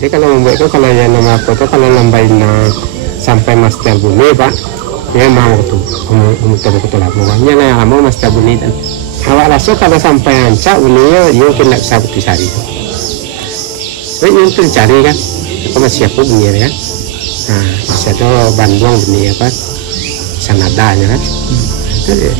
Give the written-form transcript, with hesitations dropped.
Jadi kalau membuat itu kalau yang nama apa itu kalau lambain sampai master bunyi pak, dia mau tuh untuk lah pokoknya lah mau master bunyi dan awak rasa kalau sampai ancak bunyinya dia kena sabut dicari. Jadi yang tercari kan, aku masih siapa bunyi kan, nah masih ada Bandung bunyi apa, sanadanya kan, itu dia.